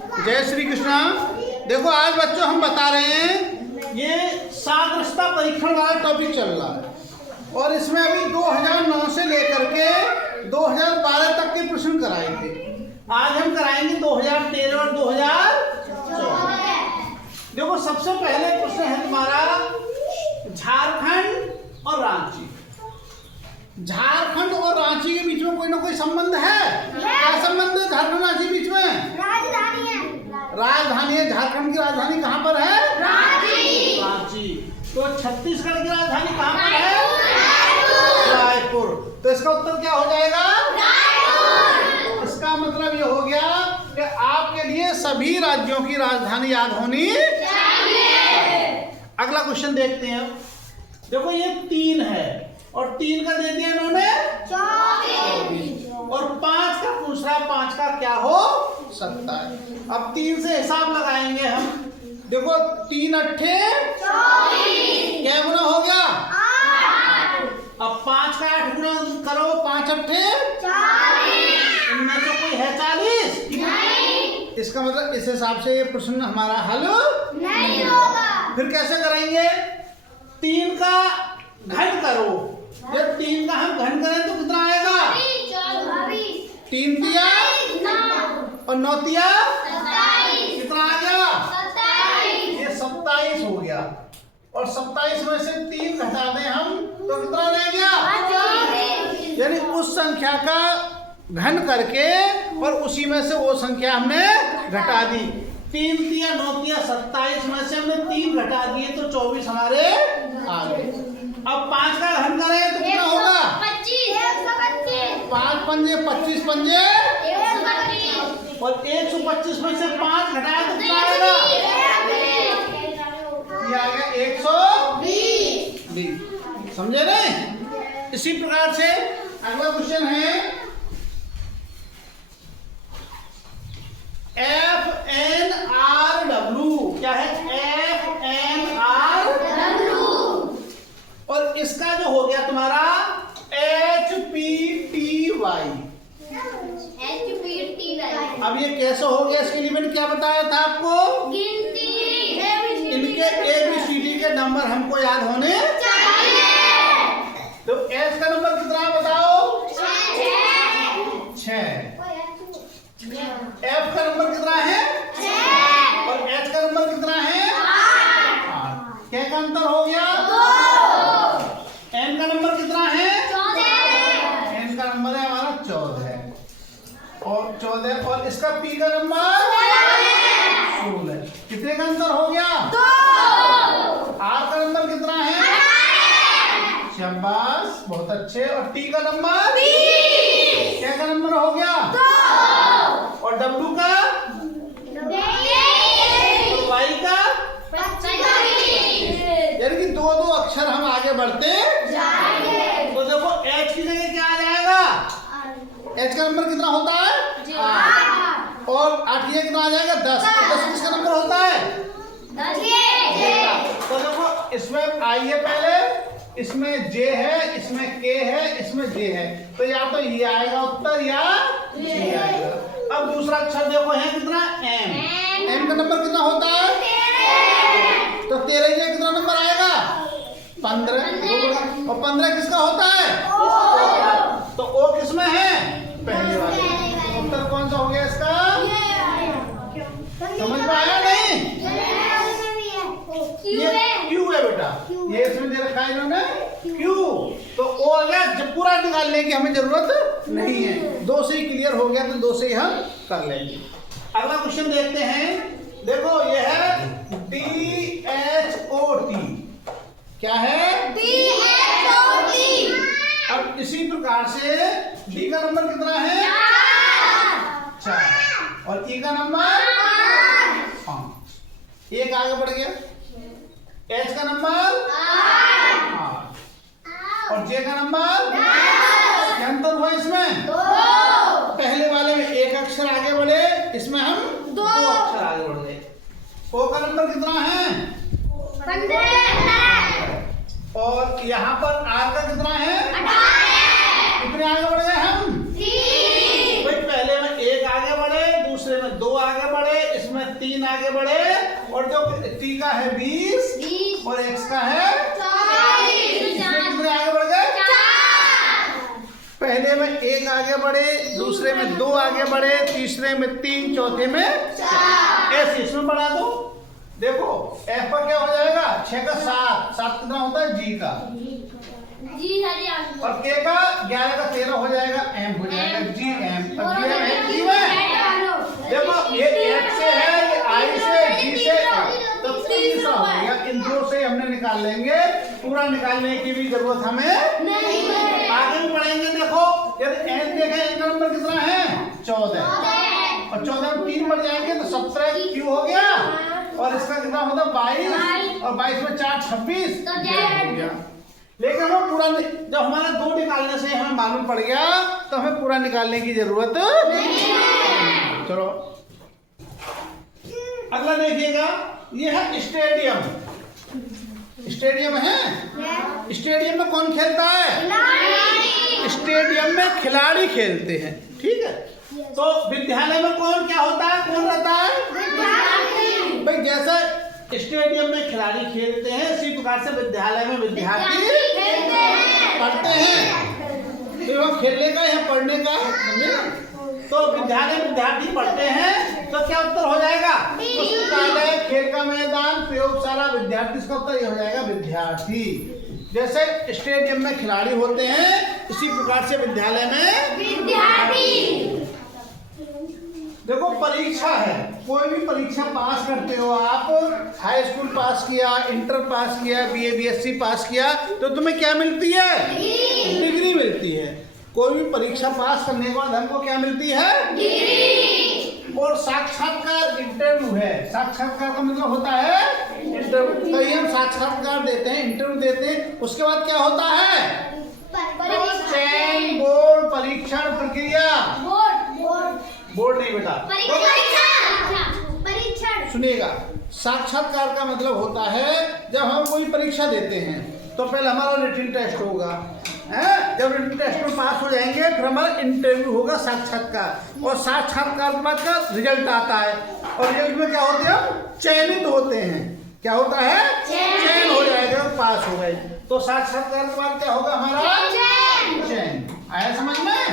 जय श्री कृष्णा। देखो आज बच्चों हम बता रहे हैं ये सादृश्यता परीक्षण वाला टॉपिक चल रहा है और इसमें अभी 2009 से लेकर के 2012 तक के प्रश्न कराए थे। आज हम कराएंगे 2013 और 2014। देखो सबसे पहले प्रश्न है तुम्हारा झारखंड और रांची। झारखंड और रांची के बीच में कोई ना कोई संबंध है? क्या संबंध है झारखंड रांची के बीच में? राजधानी है। झारखंड की राजधानी कहाँ पर है? रांची। तो छत्तीसगढ़ की राजधानी कहाँ पर है? रायपुर। तो इसका उत्तर क्या हो जाएगा? इसका मतलब ये हो गया कि आपके लिए सभी राज्यों की राजधानी याद होनी चाहिए। अगला क्वेश्चन देखते हैं। देखो ये 3 है और 3 का दे दिया इन्होंने 24 और 5 का पूछ रहा है। 5 का क्या हो सकता है? अब 3 से हिसाब लगाएंगे हम। देखो 3 अट्ठे 24 क्या गुना हो गया? 8। अब 5 का 8 गुना करो। 5 अट्ठे 24। इनमें से कोई है 40? नहीं। इसका मतलब इस हिसाब से ये प्रश्न हमारा हल नहीं होगा। फिर कैसे करेंगे? 3 का घन करो। जब 3 का हम घन करें तो कितना आएगा? 3 तिया और 9 तिया 27। कितना आ गया? 27। ये 27 हो गया। और 27 में से 3 घटा दें हम तो कितना रह गया? 24। यानी उस संख्या का घन करके और उसी में से वो संख्या हमने घटा दी। 3 तिया 9 तिया 27 में से हमने 3 घटा दिए तो 24 हमारे आ गए। अब 5 का घन करें तो कितना होगा? 25। 5 पंजे 25 पंजे 125 और 125 में से 5 घटाया तो कितना आएगा? ये आ गया 120। समझे नहीं? इसी प्रकार से अगला क्वेश्चन है FNRW। क्या है? FNRW। और इसका जो हो गया तुम्हारा HPTY। अब ये कैसे हो गया? इसके लिए मैंने क्या बताया था आपको? गिनती। इनके ABCD के नंबर हमको याद होने चाहिए। तो H का नंबर कितना बताओ? 6। F का नंबर कितना है? 6। और H का नंबर कितना है? 8। क्या का अंतर हो गया? 2। N का नंबर कितना है? 14। N का नंबर है हमारा 14 और 14 और इसका P का नंबर 16। कितने का अंतर हो गया? 2। R का नंबर कितना है? 8। शाबाश, बहुत अच्छे। और T का नंबर 20। क्या का नंबर हो गया? 2। और W का 23। Y का 25। यानी कि 2-2 अक्षर हम आगे बढ़ते जाएंगे। तो देखो H की जगह क्या आ जाएगा? H का नंबर कितना होता है? 8। और 8 ये कितना आ जाएगा? 10। 10 किसका नंबर होता है? 10। तो देखो इसमें I है पहले, इसमें J है, इसमें K है, इसमें J है। तो या तो ये आएगा उत्तर या ये आएगा। अब दूसरा अक्षर देखो है कितना? M। M का नंबर कितना होता है? 13। तो 13 ये कितना नंबर आएगा? 15। और 15 किसका होता है? O। तो O किसमें है? पहले वाले। उत्तर कौन सा हो गया इसका? समझ में आया नहीं? ये Q है बेटा। ये इसमें दे रखा है इन्होंने Q। तो O आ गया। जब पूरा निकालने की हमें जरूरत नहीं है। 2 से ही क्लियर हो गया तो 2 से ही हम कर लेंगे। अगला क्वेश्चन देखते हैं। देखो ये है DHOT। क्या है? DHOT। अब इसी प्रकार से D का नंबर कितना है? 4। और E का नंबर 5। एक आगे बढ़ गया। H का नंबर 8। और J का नंबर 10। क्या अंतर हुआ इसमें? 2। पहले वाले में एक अक्षर आगे बढ़े, इसमें हम 2 अक्षर आगे बढ़ गए। O का नंबर कितना है? 15। और यहाँ पर R का कितना है? 18। कितने आगे बढ़ गए हम? 3। भाई पहले में एक आगे बढ़े, दूसरे में 2 आगे बढ़े, 3 आगे बढ़े और जो t का है 20 और x का है 40। इसमें कितने आगे बढ़ गए? 4। पहले में 1 आगे बढ़े, दूसरे में 2 आगे बढ़े, तीसरे में 3, चौथे में 4। ऐसे इसमें बढ़ा दो। देखो f का क्या हो जाएगा? 6 का 7, 7 कितना होता है? g का और k का 11 का 13 हो जाएगा, m हो जाएगा, g m। अब g में देखो ये x से है, ये i से, g से, तो 3 हो गया। इन दो से हमने निकाल लेंगे, पूरा निकालने की भी जरूरत हमें नहीं है। आगे भी बढ़ेंगे। देखो यदि n देखें, n का नंबर कितना है? 14 और 14 में 3 बढ़ जाएंगे तो 17 q हो गया और इसका कितना होता है? 22 और 22 में 4 26 हो गया। लेकिन हमें पूरा जब हमारा 2 निकालने से हमें मालूम पड़ गया तो हमें पूरा निकालने की जरूरत नहीं है। चलो अगला देखिएगा, ये है स्टेडियम। स्टेडियम है, स्टेडियम में कौन खेलता है? स्टेडियम में खिलाड़ी खेलते हैं, ठीक है। तो विद्यालय में कौन क्या होता है? कौन रहता है? भाई जैसा स्टेडियम में खिलाड़ी खेलते हैं इसी प्रकार से विद्यालय में विद्यार्थी पढ़ते हैं। तो वह खेलने का या पढ़ने का है? तो विद्यालय में विद्यार्थी पढ़ते हैं तो क्या उत्तर हो जाएगा? पुस्तकालय, खेल का मैदान, प्रयोगशाला, विद्यार्थी। इसका उत्तर ये हो जाएगा विद्यार्थी। जैसे स्टेडियम में खिलाड़ी होते हैं इसी प्रकार से विद्यालय में विद्यार्थी। देखो परीक्षा है, कोई भी परीक्षा पास करते हो आप, हाई स्कूल पास किया, इंटर पास किया, बीए बीएससी पास किया तो तुम्हें क्या मिलती है? डिग्री मिलती है। कोई भी परीक्षा पास करने के बाद हमको क्या मिलती है? डिग्री। और साक्षात्कार इंटरव्यू है। साक्षात्कार का मतलब होता है इंटरव्यू। कहीं हम साक्षात्कार देते हैं, इंटरव्यू देते हैं, उसके बाद क्या होता है? चयन, बोर्ड, परीक्षण, प्रक्रिया। बोर्ड नहीं बेटा, परीक्षण। सुनिएगा, साक्षात्कार का मतलब होता है जब हम कोई परीक्षा देते हैं तो पहले हमारा रिटन टेस्ट होगा, है? जब रिटन टेस्ट में पास हो जाएंगे फिर हमारा इंटरव्यू होगा, साक्षात्कार। और साक्षात्कार के बाद का रिजल्ट आता है और रिजल्ट में क्या होते हैं? हम चयनित होते हैं। क्या होता है? चयन हो जाएगा, पास हो गए। तो साक्षात्कार के बाद क्या होगा? हमारा चयन। आया समझ में?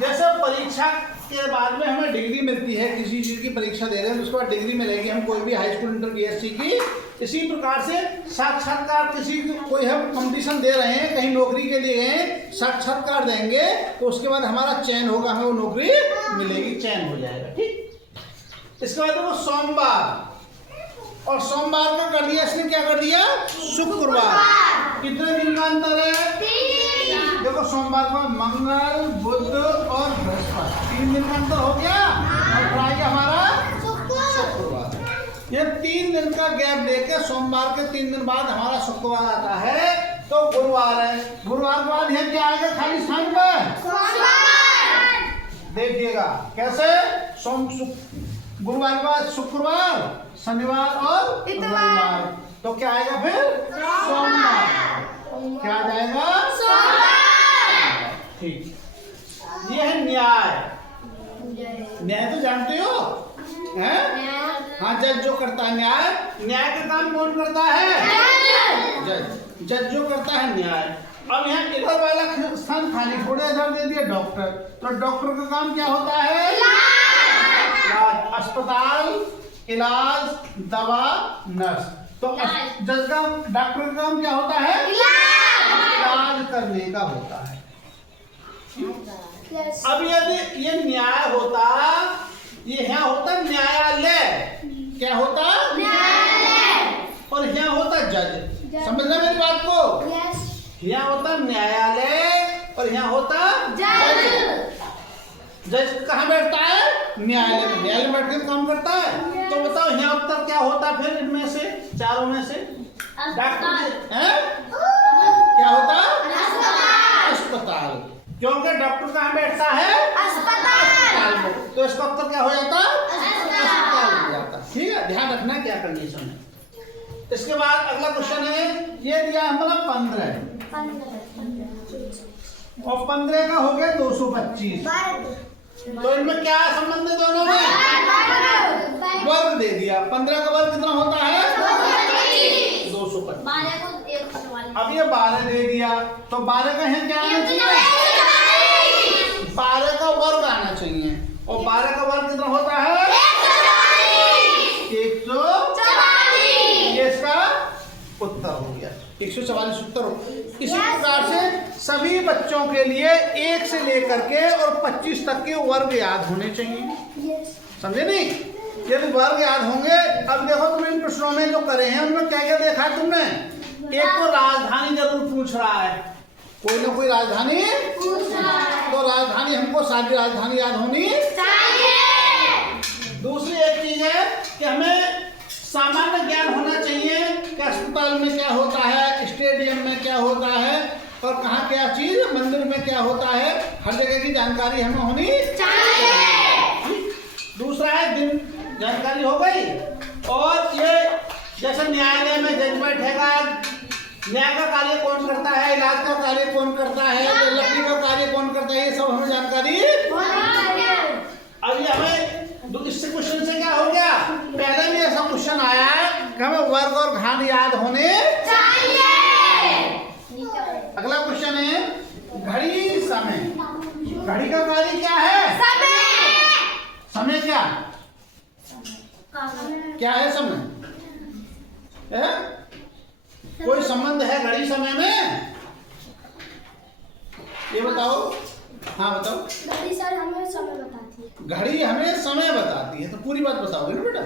जैसे परीक्षा के बाद में हमें डिग्री मिलती है, किसी चीज की परीक्षा दे रहे हैं तो उसके बाद डिग्री मिलेगी, हम कोई भी हाई स्कूल, इंटर, बीएससी की। इसी प्रकार से साक्षात्कार, किसी कोई हम कंपटीशन दे रहे हैं, कहीं नौकरी के लिए गए, साक्षात्कार देंगे तो उसके बाद हमारा चयन होगा, हमें वो नौकरी मिलेगी, चयन हो जाएगा, ठीक। इसके बाद देखो सोमवार, और सोमवार का कर दिया इसने, क्या कर दिया? शुक्रवार। कितने दिन का अंतर है? देखो सोमवार को मंगल, बुध और बृहस्पति, 3 दिन का अंतर हो गया और आएगा हमारा शुक्रवार। ये 3 दिन का गैप देके सोमवार के 3 दिन बाद हमारा शुक्रवार आता है तो गुरुवार है। गुरुवार के बाद यह क्या आएगा? खाली स्थान पर देखिएगा कैसे। गुरुवार के बाद शुक्रवार, शनिवार और इतवार, तो क्या आएगा फिर? सोमवार। क्या आ जाएगा? सोमवार। ठीक। ये है न्याय। न्याय तो जानते हो, हैं? हाँ, जज जो करता है न्याय। न्याय का काम कौन करता है? जज। जज जो करता है न्याय। अब यहाँ इधर वाला स्थान खाली छोड़े, इधर दे दिया डॉक्टर। तो डॉक्टर का काम क्या होता है? इलाज। अस्पताल, इलाज, दवा, नर्स। तो जज का, डॉक्टर का काम क्या होता है? इलाज करने का होता है। अब यदि ये न्याय होता, ये यहाँ होता न्यायालय। क्या होता? न्यायालय। और यहाँ होता जज। समझना मेरी बात को? यहाँ होता न्यायालय और यहाँ होता जज। जज कहाँ बैठता है? न्यायालय में। न्यायालय में बैठ के काम करता है। तो बताओ यहाँ उत्तर क्या होता फिर इनमें से, चारों में से? डॉक्टर है? क्या होता? अस्पताल। क्योंकि डॉक्टर कहाँ बैठता है? अस्पताल में। तो इसका उत्तर क्या हो जाता? अस्पताल हो जाता। ठीक है, ध्यान रखना क्या कंडीशन है। इसके बाद अगला क्वेश्चन है, ये दिया हमारा 15 और 15 का हो गया 225। तो इनमें क्या संबंध है दोनों में? गया। 15 का वर्ग कितना होता है? 225। अब ये 12 दे दिया तो 12 का है क्या आना चाहिए? 12 का वर्ग आना चाहिए। और 12 का वर्ग कितना होता है? 144। ये इसका उत्तर हो गया। 144 उत्तर हो। इसी प्रकार से सभी बच्चों के लिए 1 से लेकर के और 25 तक के वर्ग याद होने चाहिए। समझे नहीं? यदि वर्ग याद होंगे, अब देखो तुम इन प्रश्नों में जो करे हैं उनमें क्या क्या देखा है तुमने? एक तो राजधानी जरूर पूछ रहा है, कोई ना कोई राजधानी पूछ रहा है, तो राजधानी हमको सारी राजधानी याद होनी चाहिए। दूसरी एक चीज है कि हमें सामान्य ज्ञान होना चाहिए कि अस्पताल में क्या होता है, स्टेडियम में क्या होता है और कहाँ क्या चीज, मंदिर में क्या होता है, हर जगह की जानकारी हमें होनी चाहिए। दूसरा है दिन जानकारी हो गई। और ये जैसे न्यायालय में जज बैठेगा, न्याय का कार्य कौन करता है, इलाज का कार्य कौन करता है, लकड़ी का कार्य कौन करता है, ये सब हमें जानकारी। अब ये हमें इससे क्वेश्चन से क्या हो गया? पहले भी ऐसा क्वेश्चन आया है कि हमें वर्ग और घात याद होने चाहिए। अगला क्वेश्चन है घड़ी समय। घड़ी का कार्य क्या है? समय क्या क्या है? समय है? कोई संबंध है घड़ी समय में? ये बताओ। हाँ बताओ। घड़ी सर हमें समय बताती है। घड़ी हमें समय बताती है, तो पूरी बात बताओगे ना बेटा,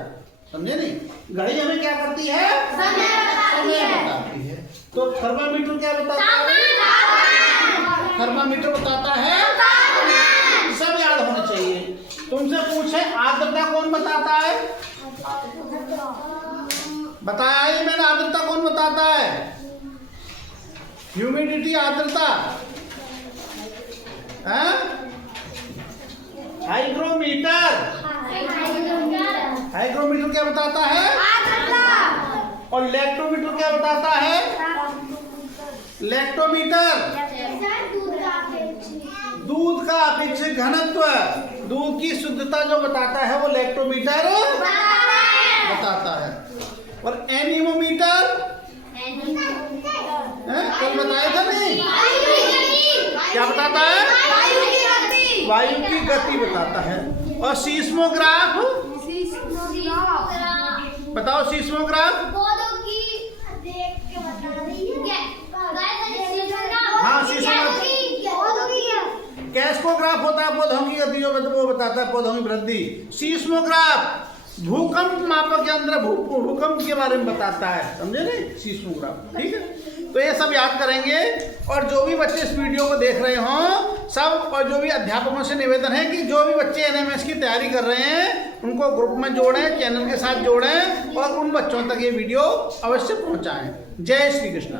समझे नहीं? घड़ी हमें क्या करती है? समय बताती है। तो थर्मामीटर क्या बताता है? थर्मामीटर बताता है। सब याद होना चाहिए। तुमसे पूछे आर्द्रता कौन बताता है? बताया ही मैंने, आर्द्रता कौन बताता है? ह्यूमिडिटी, आर्द्रता। हाइग्रोमीटर। हाइग्रोमीटर क्या बताता है? और लैक्टोमीटर क्या बताता है? लैक्टोमीटर दूध का अपेक्षित घनत्व, दूध की शुद्धता जो बताता है वो लैक्टोमीटर बताता है। और एनीमोमीटर कल बताया था नहीं? क्या बताता है? वायु की गति बताता है। और सीस्मोग्राफ बताओ। सीस्मोग्राफ हाँ सीस्मोग्राफ। कैस्मोग्राफ होता है पौधों की गति, जो वो बताता है पौधों की वृद्धि। सीस्मोग्राफ भूकंप मापक यंत्र, भूकंप के बारे में बताता है, समझे नहीं? सीस्मोग्राफ। ठीक है, तो ये सब याद करेंगे। और जो भी बच्चे इस वीडियो को देख रहे हों सब, और जो भी अध्यापकों से निवेदन है कि जो भी बच्चे एनएमएस की तैयारी कर रहे हैं उनको ग्रुप में जोड़ें, चैनल के साथ जोड़ें और उन बच्चों तक ये वीडियो अवश्य पहुंचाएं। जय श्री कृष्ण।